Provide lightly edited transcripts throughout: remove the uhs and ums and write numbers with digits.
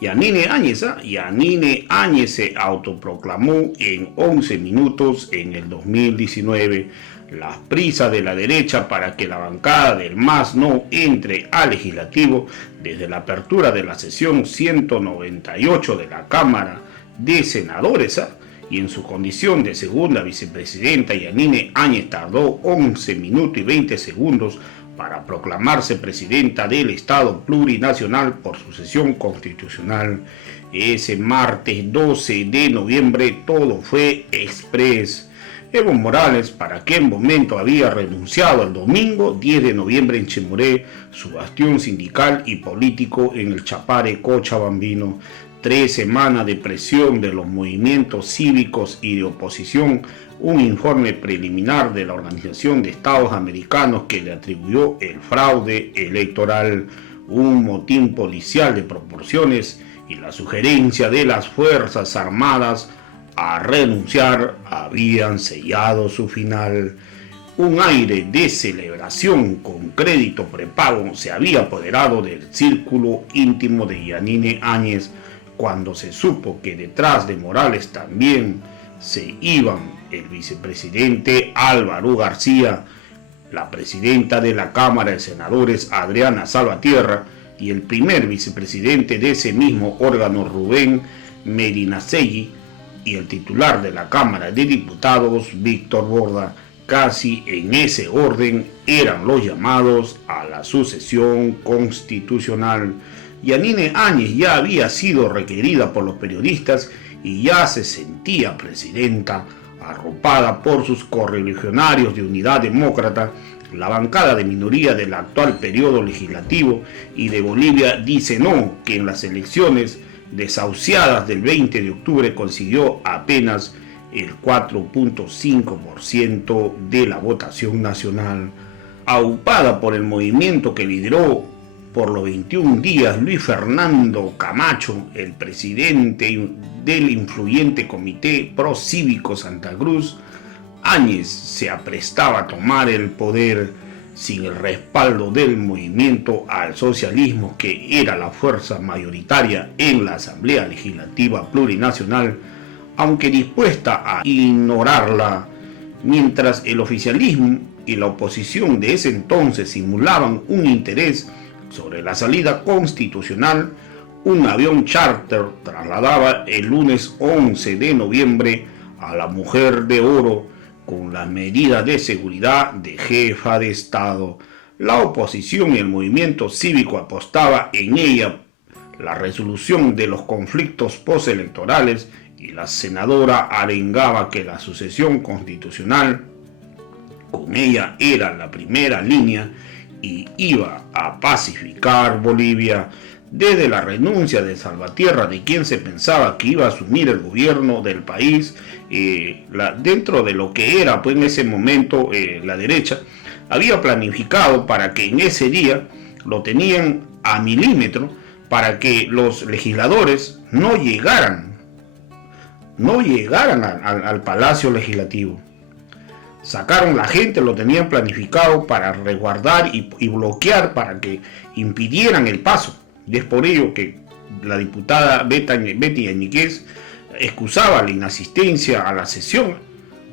Yanine Áñez se autoproclamó en 11 minutos en el 2019. Las prisas de la derecha para que la bancada del MAS no entre al legislativo desde la apertura de la sesión 198 de la Cámara de Senadores, y en su condición de segunda vicepresidenta, Yanine Áñez tardó 11 minutos y 20 segundos para proclamarse presidenta del Estado plurinacional por sucesión constitucional. Ese martes 12 de noviembre todo fue express. Evo Morales, para aquel momento había renunciado el domingo 10 de noviembre en Chimoré, su bastión sindical y político en el Chapare cochabambino. 3 semanas de presión de los movimientos cívicos y de oposición, un informe preliminar de la Organización de Estados Americanos que le atribuyó el fraude electoral, un motín policial de proporciones y la sugerencia de las Fuerzas Armadas a renunciar habían sellado su final. Un aire de celebración con crédito prepago se había apoderado del círculo íntimo de Yanine Áñez cuando se supo que detrás de Morales también se iban el vicepresidente Álvaro García, la presidenta de la Cámara de Senadores Adriana Salvatierra y el primer vicepresidente de ese mismo órgano Rubén Medinaceli y el titular de la Cámara de Diputados Víctor Borda. Casi en ese orden eran los llamados a la sucesión constitucional. Yanine Áñez ya había sido requerida por los periodistas y ya se sentía presidenta, arropada por sus correligionarios de Unidad Demócrata. La bancada de minoría del actual periodo legislativo y de Bolivia dice no, que en las elecciones desahuciadas del 20 de octubre consiguió apenas el 4.5% de la votación nacional. Aupada por el movimiento que lideró por los 21 días Luis Fernando Camacho, el presidente del influyente Comité Pro Cívico Santa Cruz, Áñez se aprestaba a tomar el poder sin el respaldo del movimiento al socialismo, que era la fuerza mayoritaria en la Asamblea Legislativa Plurinacional, aunque dispuesta a ignorarla. Mientras el oficialismo y la oposición de ese entonces simulaban un interés sobre la salida constitucional, un avión charter trasladaba el lunes 11 de noviembre a la Mujer de Oro con las medidas de seguridad de jefa de Estado. La oposición y el movimiento cívico apostaba en ella la resolución de los conflictos postelectorales y la senadora arengaba que la sucesión constitucional con ella era la primera línea y iba a pacificar Bolivia. Desde la renuncia de Salvatierra, de quien se pensaba que iba a asumir el gobierno del país, dentro de lo que era pues en ese momento la derecha, había planificado para que en ese día lo tenían a milímetro para que los legisladores no llegaran al Palacio Legislativo. Sacaron la gente, lo tenían planificado para resguardar y bloquear para que impidieran el paso. Y es por ello que la diputada Betty Yañiquez excusaba la inasistencia a la sesión,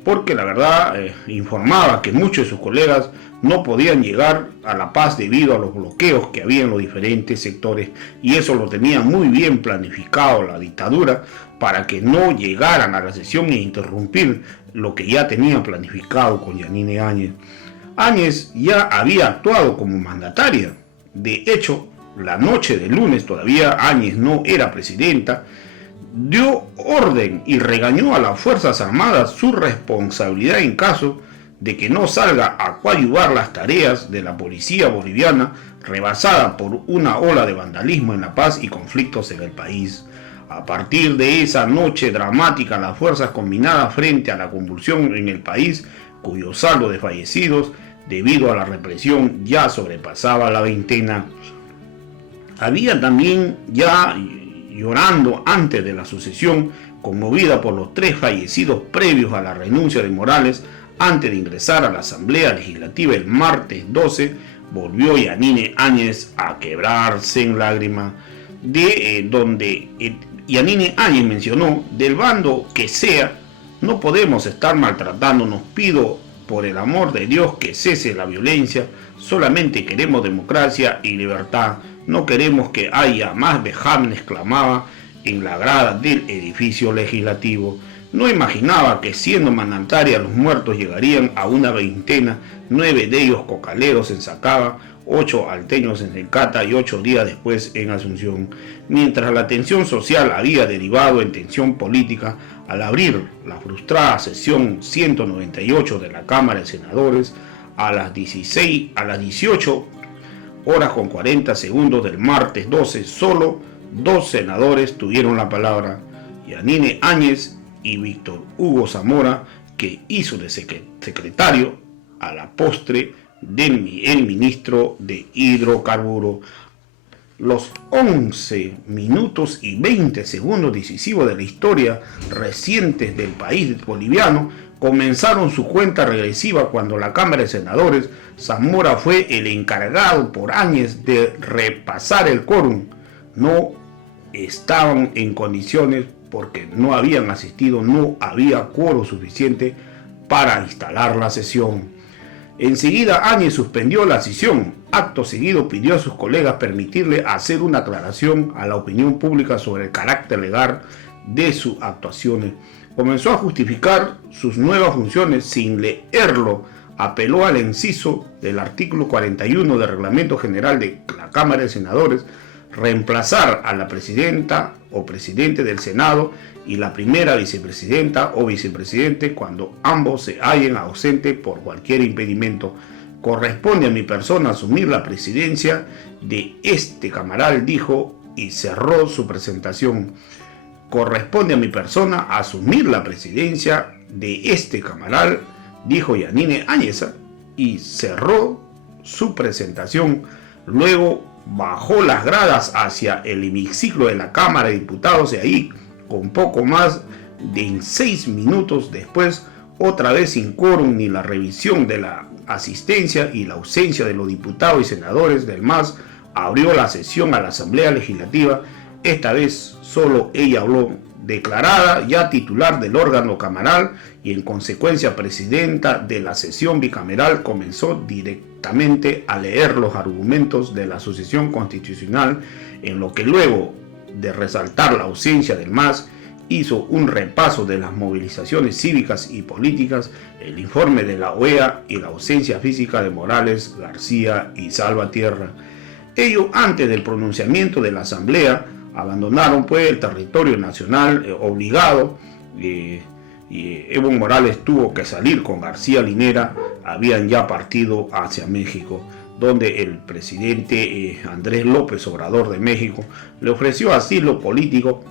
porque la verdad informaba que muchos de sus colegas no podían llegar a La Paz debido a los bloqueos que había en los diferentes sectores, y eso lo tenía muy bien planificado la dictadura para que no llegaran a la sesión e interrumpir lo que ya tenían planificado con Yanine Áñez. Áñez ya había actuado como mandataria. De hecho, la noche del lunes todavía Áñez no era presidenta, dio orden y regañó a las Fuerzas Armadas su responsabilidad en caso de que no salga a coadyuvar las tareas de la policía boliviana rebasada por una ola de vandalismo en La Paz y conflictos en el país. A partir de esa noche dramática, las fuerzas combinadas frente a la convulsión en el país, cuyo saldo de fallecidos debido a la represión ya sobrepasaba la veintena. Había también ya llorando antes de la sucesión, conmovida por los 3 fallecidos previos a la renuncia de Morales, antes de ingresar a la Asamblea Legislativa el martes 12, volvió Yanine Áñez a quebrarse en lágrimas. donde Yanine Áñez mencionó: del bando que sea, no podemos estar maltratándonos. Pido por el amor de Dios que cese la violencia. Solamente queremos democracia y libertad. No queremos que haya más vejámenes, clamaba en la grada del edificio legislativo. No imaginaba que, siendo mandataria, los muertos llegarían a una veintena, 9 de ellos cocaleros en Sacaba, 8 alteños en Tecata y 8 días después en Asunción. Mientras la tensión social había derivado en tensión política, al abrir la frustrada sesión 198 de la Cámara de Senadores a las 18 horas con 40 segundos del martes 12, solo 2 senadores tuvieron la palabra: Yanine Áñez y Víctor Hugo Zamora, que hizo de secretario a la postre del ministro de Hidrocarburos. Los 11 minutos y 20 segundos decisivos de la historia reciente del país boliviano comenzaron su cuenta regresiva cuando la Cámara de Senadores, Zamora fue el encargado por Áñez de repasar el quórum. No estaban en condiciones porque no habían asistido, no había quórum suficiente para instalar la sesión. Enseguida Áñez suspendió la sesión. Acto seguido pidió a sus colegas permitirle hacer una aclaración a la opinión pública sobre el carácter legal de sus actuaciones. Comenzó a justificar sus nuevas funciones sin leerlo. Apeló al inciso del artículo 41 del Reglamento General de la Cámara de Senadores: reemplazar a la presidenta o presidente del Senado y la primera vicepresidenta o vicepresidente cuando ambos se hallen ausentes por cualquier impedimento. Corresponde a mi persona asumir la presidencia de este camaral, dijo, y cerró su presentación. Corresponde a mi persona asumir la presidencia de este camaral, dijo Yanine Áñez, y cerró su presentación. Luego bajó las gradas hacia el hemiciclo de la Cámara de Diputados y ahí, con poco más de 6 minutos después, otra vez sin quórum ni la revisión de la asistencia y la ausencia de los diputados y senadores del MAS, abrió la sesión a la Asamblea Legislativa. Esta vez solo ella habló, declarada ya titular del órgano camaral y en consecuencia presidenta de la sesión bicameral. Comenzó directamente a leer los argumentos de la Asociación Constitucional, en lo que luego de resaltar la ausencia del MAS, hizo un repaso de las movilizaciones cívicas y políticas, el informe de la OEA y la ausencia física de Morales, García y Salvatierra. Ello antes del pronunciamiento de la Asamblea. Abandonaron pues el territorio nacional obligado, y Evo Morales tuvo que salir con García Linera. Habían ya partido hacia México, donde el presidente Andrés López Obrador de México le ofreció asilo político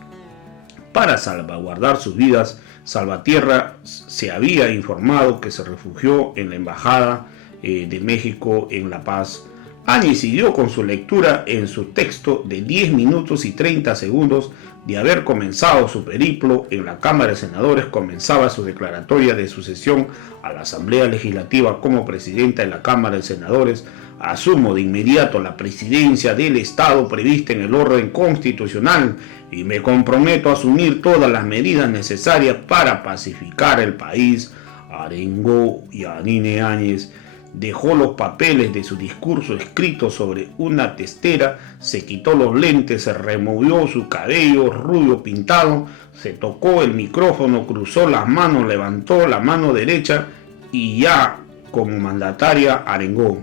para salvaguardar sus vidas. Salvatierra se había informado que se refugió en la Embajada de México en La Paz. Áñez siguió con su lectura en su texto de 10 minutos y 30 segundos de haber comenzado su periplo en la Cámara de Senadores. Comenzaba su declaratoria de sucesión a la Asamblea Legislativa como presidenta de la Cámara de Senadores. Asumo de inmediato la presidencia del Estado prevista en el orden constitucional y me comprometo a asumir todas las medidas necesarias para pacificar el país, arengó Yanine Áñez. Dejó los papeles de su discurso escrito sobre una testera, se quitó los lentes, se removió su cabello rubio pintado, se tocó el micrófono, cruzó las manos, levantó la mano derecha y ya como mandataria arengó: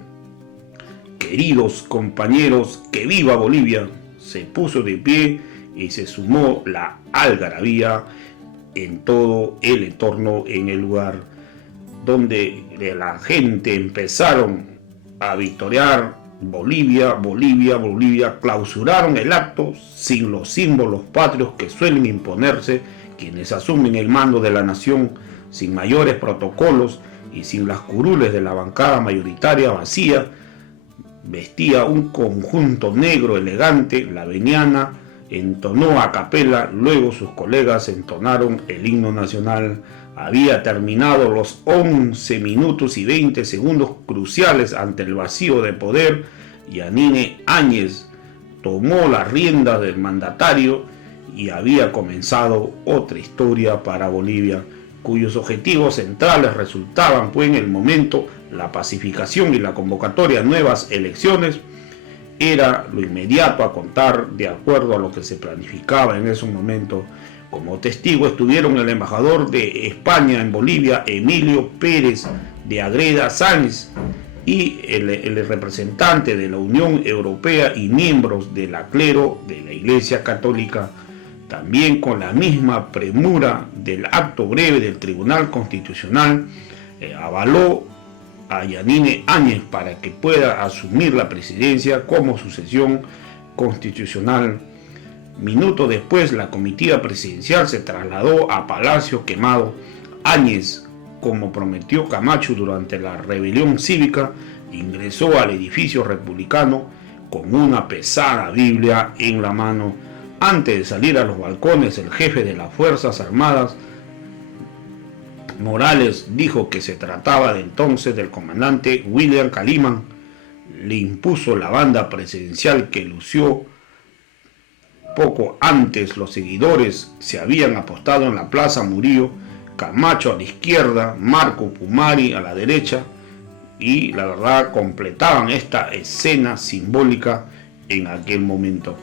queridos compañeros, que viva Bolivia. Se puso de pie y se sumó la algarabía en todo el entorno en el lugar, donde la gente empezaron a victoriar: Bolivia, Bolivia, Bolivia. Clausuraron el acto sin los símbolos patrios que suelen imponerse quienes asumen el mando de la nación, sin mayores protocolos y sin las curules de la bancada mayoritaria vacía. Vestía un conjunto negro elegante. La veniana entonó a capela, luego sus colegas entonaron el himno nacional. Había terminado los 11 minutos y 20 segundos cruciales ante el vacío de poder. Yanine Áñez tomó las riendas del mandatario y había comenzado otra historia para Bolivia, cuyos objetivos centrales resultaban pues en el momento la pacificación y la convocatoria a nuevas elecciones. Era lo inmediato a contar de acuerdo a lo que se planificaba en ese momento. Como testigo estuvieron el embajador de España en Bolivia, Emilio Pérez de Agreda Sáenz, y el representante de la Unión Europea y miembros del clero de la Iglesia Católica. También con la misma premura del acto breve del Tribunal Constitucional, avaló a Yanine Áñez para que pueda asumir la presidencia como sucesión constitucional. Minutos después, la comitiva presidencial se trasladó a Palacio Quemado. Áñez, como prometió Camacho durante la rebelión cívica, ingresó al edificio republicano con una pesada Biblia en la mano. Antes de salir a los balcones, el jefe de las Fuerzas Armadas, Morales, dijo que se trataba de entonces del comandante William Calimán. Le impuso la banda presidencial que lució. Poco antes, los seguidores se habían apostado en la Plaza Murillo, Camacho a la izquierda, Marco Pumari a la derecha, y la verdad completaban esta escena simbólica en aquel momento.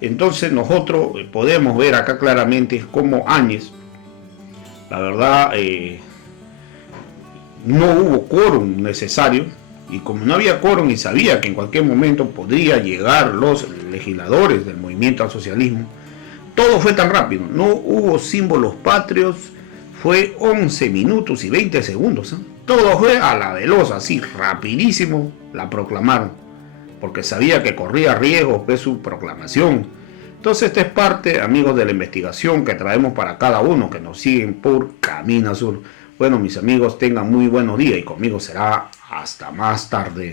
Entonces nosotros podemos ver acá claramente cómo Áñez, la verdad, no hubo quórum necesario, y como no había quórum y sabía que en cualquier momento podría llegar los legisladores del movimiento al socialismo, todo fue tan rápido, no hubo símbolos patrios, fue 11 minutos y 20 segundos, ¿eh? Todo fue a la veloz, así rapidísimo la proclamaron, porque sabía que corría riesgo de su proclamación. Entonces esta es parte, amigos, de la investigación que traemos para cada uno que nos siguen por Camino Sur. Bueno, mis amigos, tengan muy buenos días y conmigo será hasta más tarde.